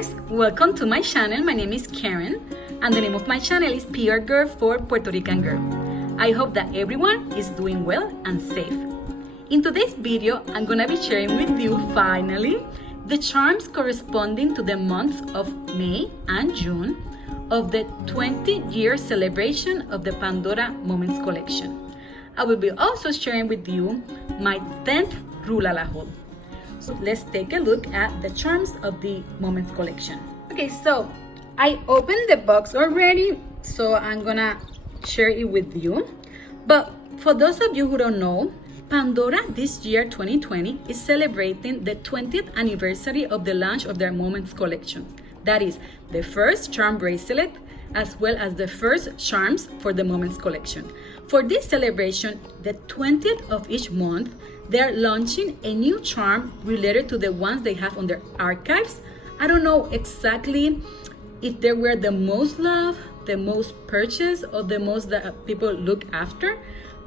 guys, welcome to my channel. My name is Karen and the name of my channel is PR Girl for Puerto Rican Girl. I hope that everyone is doing well and safe. In today's video, I'm gonna be sharing with you finally the charms corresponding to the months of May and June of the 20-year celebration of the Pandora Moments collection. I will be also sharing with you my 10th Rulala haul. So let's take a look at the charms of the Moments collection. Okay, so I opened the box already, so I'm gonna share it with you. But for those of you who don't know, Pandora this year 2020 is celebrating the 20th anniversary of the launch of their Moments collection. That is the first charm bracelet as well as the first charms for the Moments collection. For this celebration, the 20th of each month, they're launching a new charm related to the ones they have on their archives. I don't know exactly if they were the most loved, the most purchased, or the most that people look after,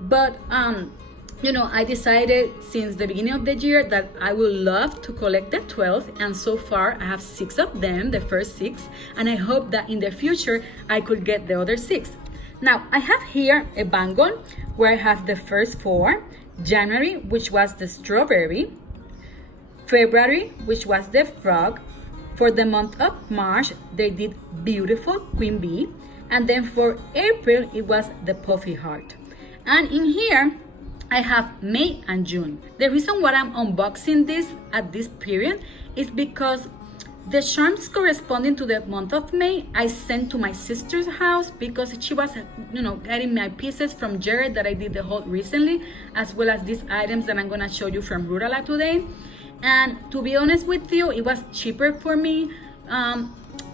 but I decided since the beginning of the year that I would love to collect the 12, and so far I have 6 of them, the first 6, and I hope that in the future I could get the other 6. Now, I have here a bangle where I have the first 4, January, which was the strawberry, February, which was the frog. For the month of March, they did beautiful Queen Bee, and then for April, it was the puffy heart. And in here, I have May and June. The reason why I'm unboxing this at this period is because the charms corresponding to the month of May, I sent to my sister's house because she was, getting my pieces from Jared that I did the haul recently, as well as these items that I'm gonna show you from Rulala today. And to be honest with you, it was cheaper for me.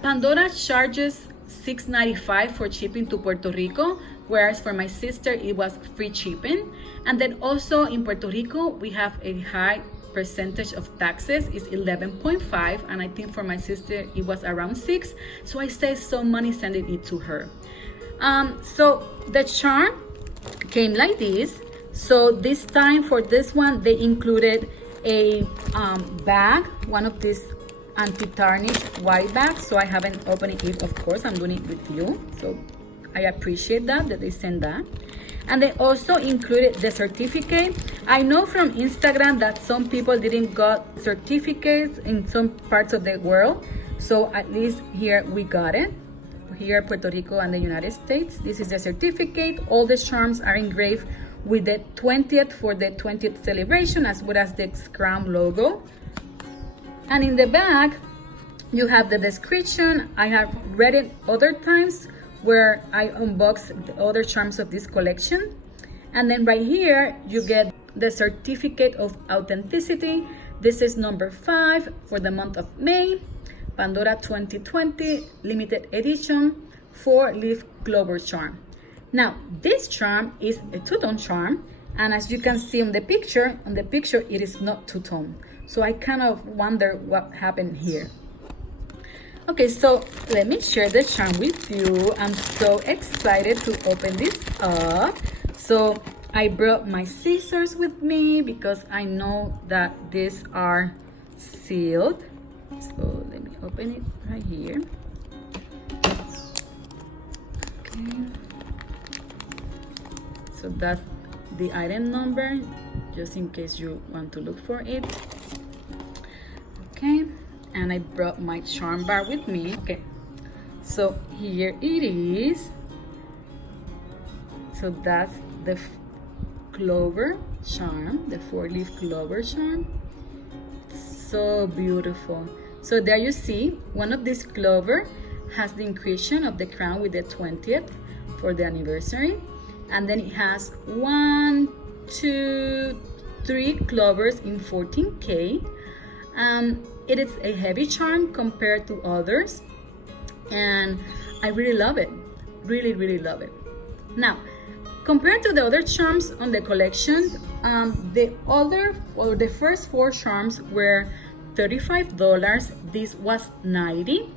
Pandora charges $6.95 for shipping to Puerto Rico, whereas for my sister, it was free shipping. And then also in Puerto Rico, we have a high percentage of taxes, is 11.5, and I think for my sister it was around 6, so I saved some money sending it to her. So the charm came like this. So this time for this one they included a bag, one of these anti-tarnish white bags, so I haven't opened it, of course I'm doing it with you, so I appreciate that they sent that. And they also included the certificate. I know from Instagram that some people didn't got certificates in some parts of the world. So at least here we got it. Here, Puerto Rico and the United States. This is the certificate. All the charms are engraved with the 20th for the 20th celebration, as well as the crown logo. And in the back, you have the description. I have read it other times where I unboxed the other charms of this collection. And then right here, you get the certificate of authenticity. This is number 5 for the month of May. Pandora 2020 limited edition 4-leaf clover charm. Now, this charm is a two-tone charm. And as you can see on the picture, it is not two-tone. So I kind of wonder what happened here. Okay, so let me share the charm with you. I'm so excited to open this up. So I brought my scissors with me because I know that these are sealed. So let me open it right here. Okay. So that's the item number, just in case you want to look for it. Okay. And I brought my charm bar with me. Okay, so here it is. So that's the clover charm, the 4-leaf clover charm. It's so beautiful. So there you see, one of these clover has the inclusion of the crown with the 20th for the anniversary. And then it has 1, 2, 3 clovers in 14K. It is a heavy charm compared to others, and I really love it. Really love it. Now, compared to the other charms on the collection, the first 4 charms were $35. This was $90,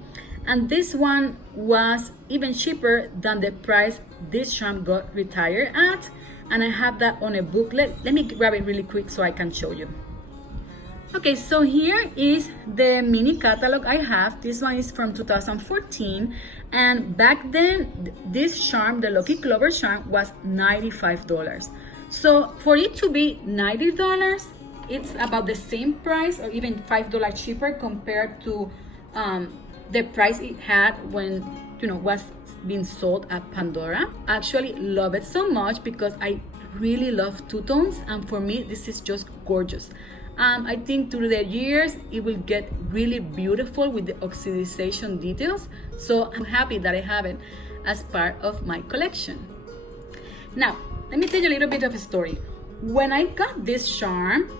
and this one was even cheaper than the price this charm got retired at. And I have that on a booklet. Let me grab it really quick so I can show you. Okay, so here is the mini catalog I have. This one is from 2014, and back then this charm, the Lucky Clover charm, was $95. So for it to be $90, it's about the same price or even $5 cheaper compared to the price it had when was being sold at Pandora. I actually love it so much because I really love two-tones, and for me this is just gorgeous. I think through the years it will get really beautiful with the oxidization details, so I'm happy that I have it as part of my collection. Now let me tell you a little bit of a story. When I got this charm,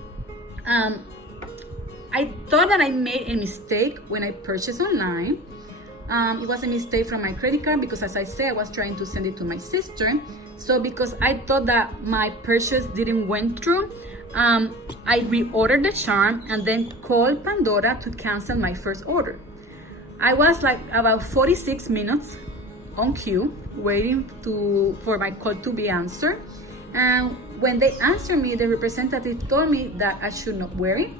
I thought that I made a mistake when I purchased online. It was a mistake from my credit card because, as I said, I was trying to send it to my sister. So because I thought that my purchase didn't went through, I reordered the charm and then called Pandora to cancel my first order. I was like about 46 minutes on queue waiting for my call to be answered. And when they answered me, the representative told me that I should not worry,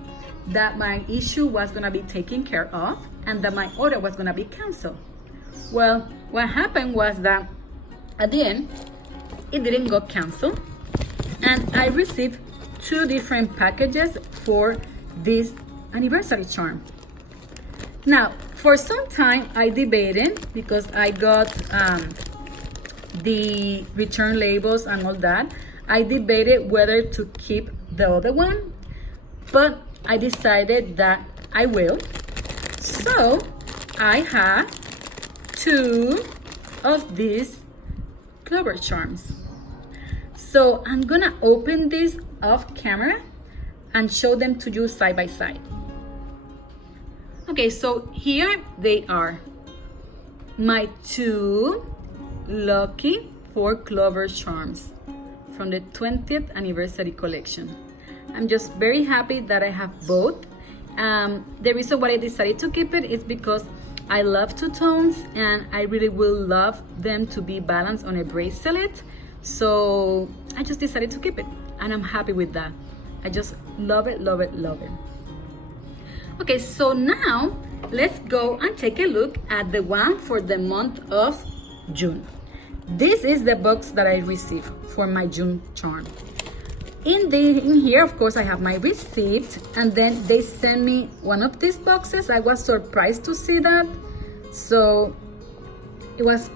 that my issue was gonna be taken care of, and that my order was gonna be canceled. Well, what happened was that at the end, it didn't go canceled, and I received 2 different packages for this anniversary charm. Now, for some time I debated because I got the return labels and all that. I debated whether to keep the other one, but I decided that I will. So I have 2 of these Clover charms. So I'm gonna open this off camera and show them to you side by side. Okay, so here they are, my 2 Lucky 4 Clover charms from the 20th anniversary collection. I'm just very happy that I have both. The reason why I decided to keep it is because I love two-tones and I really will love them to be balanced on a bracelet. So I just decided to keep it and I'm happy with that. I just love it, love it, love it. Okay, so now let's go and take a look at the one for the month of June. This is the box that I received for my June charm. In here, of course, I have my receipt, and then they sent me one of these boxes. I was surprised to see that. So it was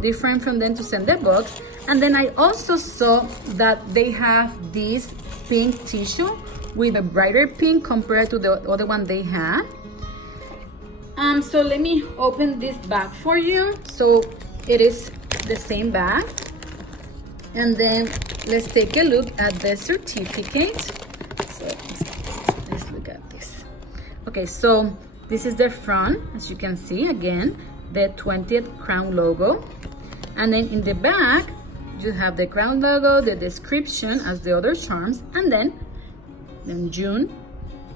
different from them to send the box. And then I also saw that they have this pink tissue with a brighter pink compared to the other one they had. So let me open this bag for you. So it is the same bag. And then let's take a look at the certificate. So let's look at this. Okay, so this is the front, as you can see, again, the 20th crown logo. And then in the back, you have the crown logo, the description as the other charms, and then June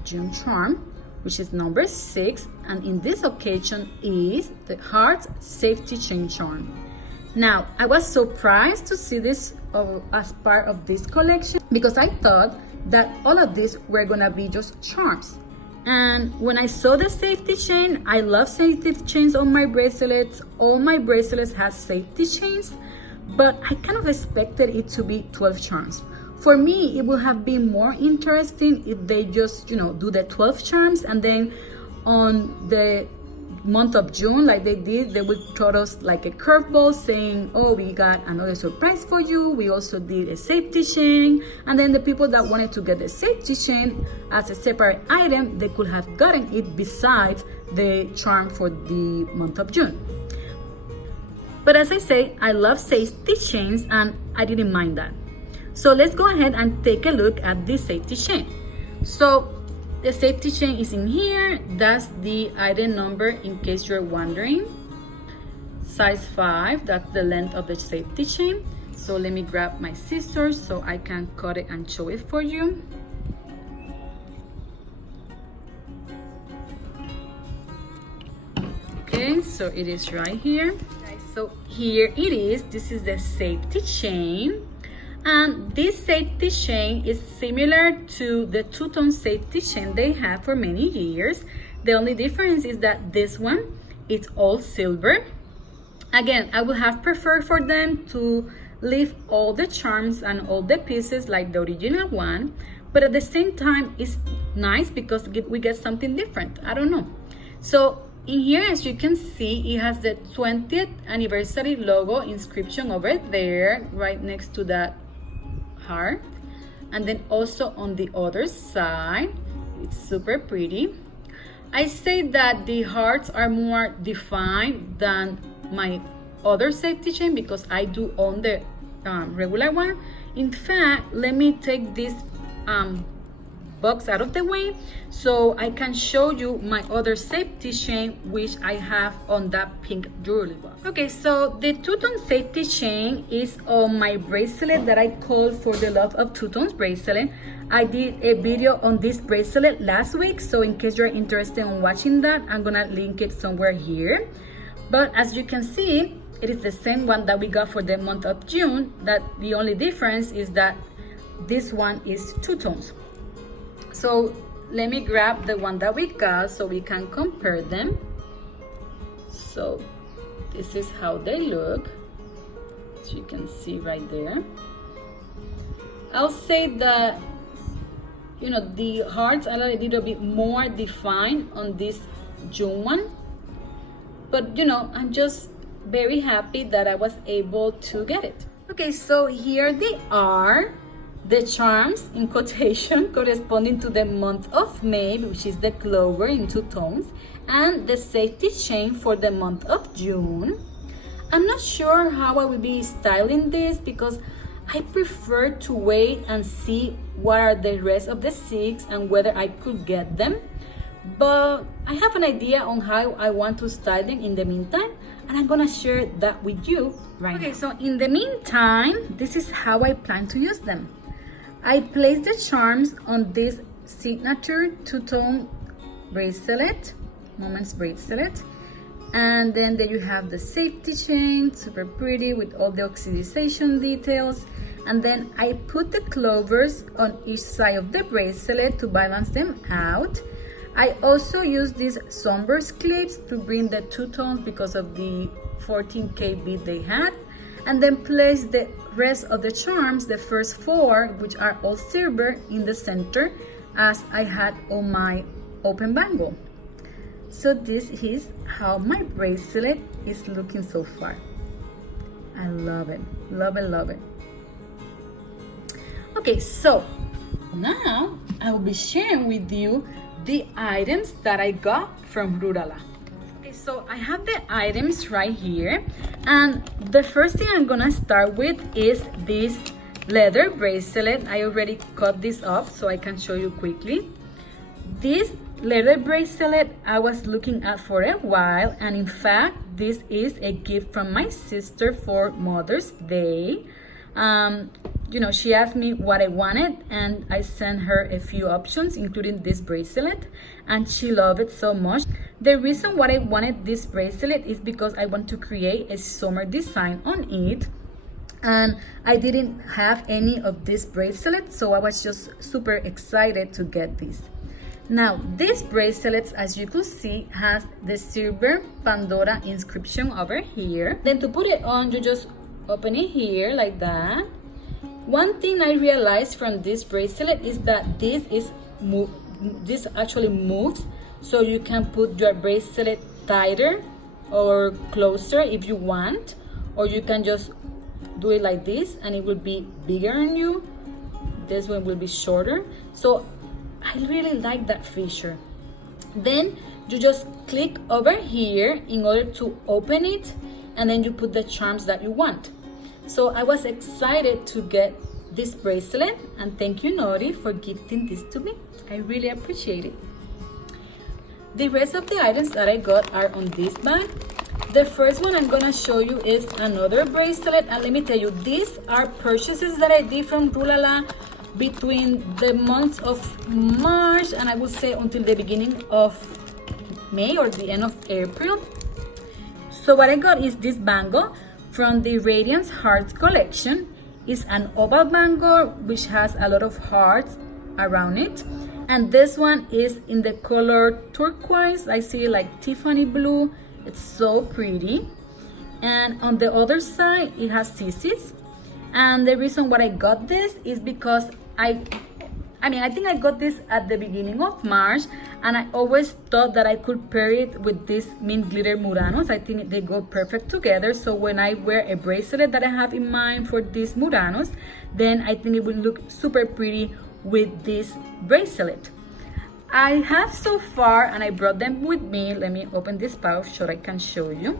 charm, which is number 6, and in this occasion is the heart safety chain charm. Now, I was surprised to see this as part of this collection because I thought that all of these were gonna be just charms. And when I saw the safety chain, I love safety chains on my bracelets. All my bracelets have safety chains, but I kind of expected it to be 12 charms. For me, it would have been more interesting if they just, do the 12 charms and then on the month of June, like they did, they would throw us like a curveball saying, oh, we got another surprise for you. We also did a safety chain. And then the people that wanted to get the safety chain as a separate item, they could have gotten it besides the charm for the month of June. But as I say, I love safety chains and I didn't mind that. So let's go ahead and take a look at this safety chain. So the safety chain is in here. That's the item number in case you're wondering. Size 5, that's the length of the safety chain. So let me grab my scissors so I can cut it and show it for you. Okay, so it is right here. So here it is. This is the safety chain. And this safety chain is similar to the two-tone safety chain they had for many years. The only difference is that this one is all silver. Again, I would have preferred for them to leave all the charms and all the pieces like the original one, but at the same time it's nice because we get something different. I don't know. So in here, as you can see, it has the 20th anniversary logo inscription over there right next to that heart, and then also on the other side it's super pretty. I say that the hearts are more defined than my other safety chain because I do own the regular one. In fact, let me take this box out of the way so I can show you my other safety chain, which I have on that pink jewelry box. Okay, so the two-tone safety chain is on my bracelet that I called For the Love of Two Tones bracelet. I did a video on this bracelet last week, so in case you're interested in watching that, I'm gonna link it somewhere here. But as you can see, it is the same one that we got for the month of June. That the only difference is that this one is two tones. So let me grab the one that we got so we can compare them. So this is how they look, as you can see right there. I'll say that, you know, the hearts are a little bit more defined on this June one, but you know, I'm just very happy that I was able to get it. Okay, so here they are, the charms in quotation corresponding to the month of May, which is the clover in two tones, and the safety chain for the month of June. I'm not sure how I will be styling this because I prefer to wait and see what are the rest of the 6 and whether I could get them. But I have an idea on how I want to style them in the meantime, and I'm gonna share that with you right now. Okay, so in the meantime, this is how I plan to use them. I place the charms on this signature two-tone bracelet, Moments bracelet, and then there you have the safety chain, super pretty with all the oxidization details, and then I put the clovers on each side of the bracelet to balance them out. I also use these sunburst clips to bring the two tones because of the 14K bead they had, and then place the rest of the charms, the first 4, which are all silver, in the center as I had on my open bangle. So this is how my bracelet is looking so far. I love it, love it, love it. Okay, so now I will be sharing with you the items that I got from Rulala. Okay, so I have the items right here, and the first thing I'm gonna start with is this leather bracelet. I already cut this up so I can show you quickly. This leather bracelet I was looking at for a while, and in fact this is a gift from my sister for Mother's Day. You know, she asked me what I wanted and I sent her a few options, including this bracelet, and she loved it so much. The reason why I wanted this bracelet is because I want to create a summer design on it, and I didn't have any of this bracelet, so I was just super excited to get this. Now, this bracelet, as you could see, has the silver Pandora inscription over here. Then to put it on, you just open it here like that. One thing I realized from this bracelet is that this actually moves, so you can put your bracelet tighter or closer if you want, or you can just do it like this and it will be bigger on you. This one will be shorter. So I really like that feature. Then you just click over here in order to open it, and then you put the charms that you want. So I was excited to get this bracelet, and thank you, Nori, for gifting this to me. I really appreciate it. The rest of the items that I got are on this bag. The first one I'm gonna show you is another bracelet, and let me tell you, these are purchases that I did from Rulala between the months of March and I would say until the beginning of May or the end of April. So what I got is this bangle from the Radiance Hearts collection. is an oval bangle which has a lot of hearts around it. And this one is in the color turquoise. I see like Tiffany blue. It's so pretty. And on the other side, it has sissies. And the reason why I got this is because I think I got this at the beginning of March, and I always thought that I could pair it with these mint glitter Muranos. I think they go perfect together. So when I wear a bracelet that I have in mind for these Muranos, then I think it will look super pretty with this bracelet. I have so far, and I brought them with me. Let me open this pouch so I can show you.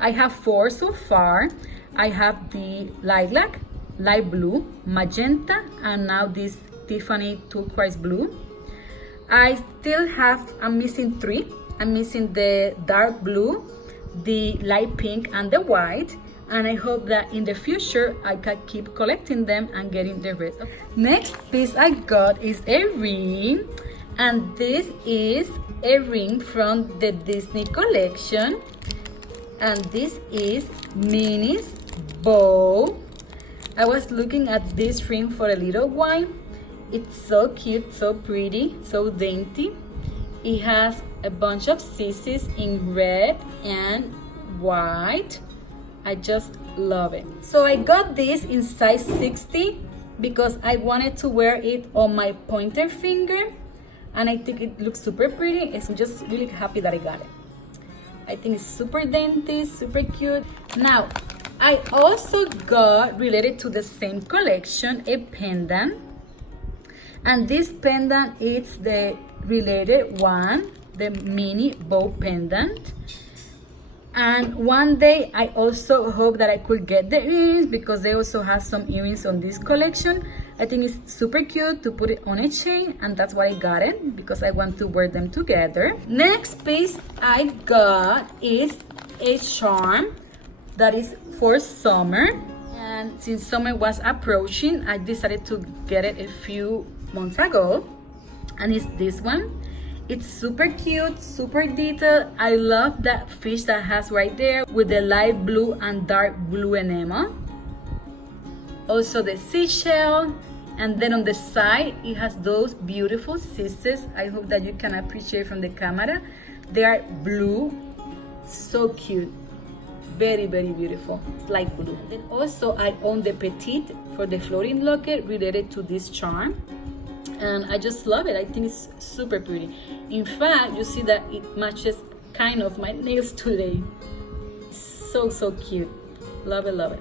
I have 4 so far. I have the lilac, light blue, magenta, and now this Tiffany turquoise blue. I'm missing 3. I'm missing the dark blue, the light pink, and the white. And I hope that in the future I can keep collecting them and getting the rest. Next piece I got is a ring, and this is a ring from the Disney collection, and this is Minnie's bow. I was looking at this ring for a little while. It's so cute, so pretty, so dainty. It has a bunch of sissies in red and white. I just love it. So I got this in size 60 because I wanted to wear it on my pointer finger, and I think it looks super pretty. I'm just really happy that I got it. I think it's super dainty, super cute. Now, I also got, related to the same collection, a pendant. And this pendant is the related one, the mini bow pendant. And one day I also hope that I could get the earrings, because they also have some earrings on this collection. I think it's super cute to put it on a chain, and that's why I got it, because I want to wear them together. Next piece I got is a charm that is for summer. And since summer was approaching, I decided to get it a few months ago. And it's this one. It's super cute, super detailed. I love that fish that has right there with the light blue and dark blue enamel. Also the seashell. And then on the side, it has those beautiful sissies. I hope that you can appreciate from the camera. They are blue, so cute. Very, very beautiful. It's light blue. And then also I own the petite for the floating locket related to this charm. And I just love it. I think it's super pretty. In fact, you see that it matches kind of my nails today. So, so cute. Love it, love it.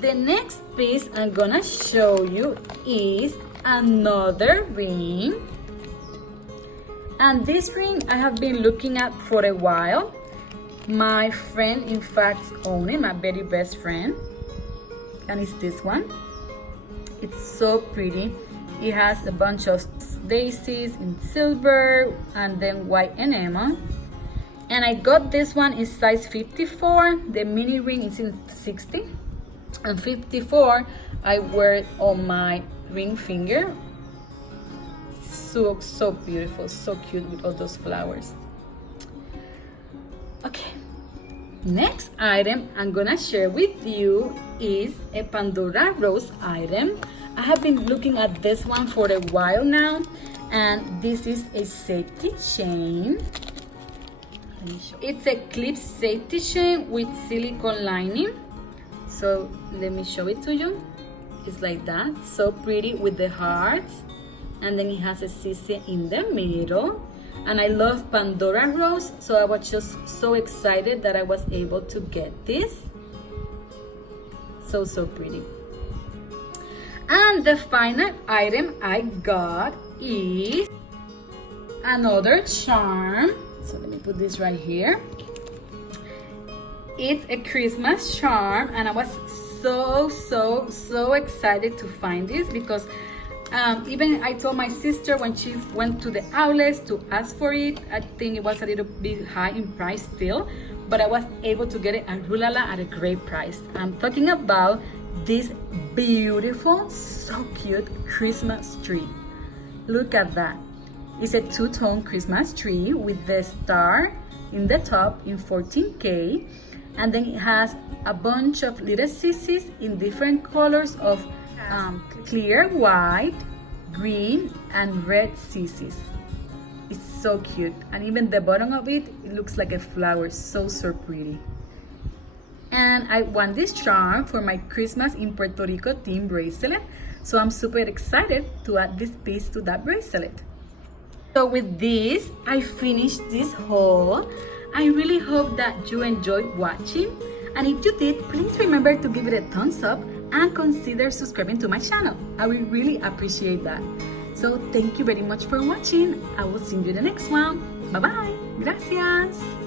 The next piece I'm gonna show you is another ring. And this ring I have been looking at for a while. My friend, in fact, owns it, my very best friend. And it's this one. It's so pretty. It has a bunch of daisies in silver and then white enamel. And I got this one in size 54. The mini ring is in 60. And 54, I wear it on my ring finger. So, so beautiful, so cute with all those flowers. Okay, next item I'm gonna share with you is a Pandora Rose item. I have been looking at this one for a while now, and this is a safety chain. Let me show. It's a clip safety chain with silicone lining. So let me show it to you. It's like that, so pretty with the hearts, and then it has a sissy in the middle. And I love Pandora Rose, so I was just so excited that I was able to get this. So, so pretty. And the final item I got is another charm. So let me put this right here. It's a Christmas charm, and I was so excited to find this, because even I told my sister when she went to the outlets to ask for it, I think it was a little bit high in price still, but I was able to get it at Rue La La at a great price. I'm talking about this beautiful, so cute Christmas tree. Look at that. It's a two-tone Christmas tree with the star in the top in 14K. And then it has a bunch of little sissies in different colors of clear white, green, and red sissies. It's so cute. And even the bottom of it, it looks like a flower. So pretty. And I want this charm for my Christmas in Puerto Rico theme bracelet. So I'm super excited to add this piece to that bracelet. So with this, I finished this haul. I really hope that you enjoyed watching. And if you did, please remember to give it a thumbs up and consider subscribing to my channel. I will really appreciate that. So thank you very much for watching. I will see you in the next one. Bye bye. Gracias.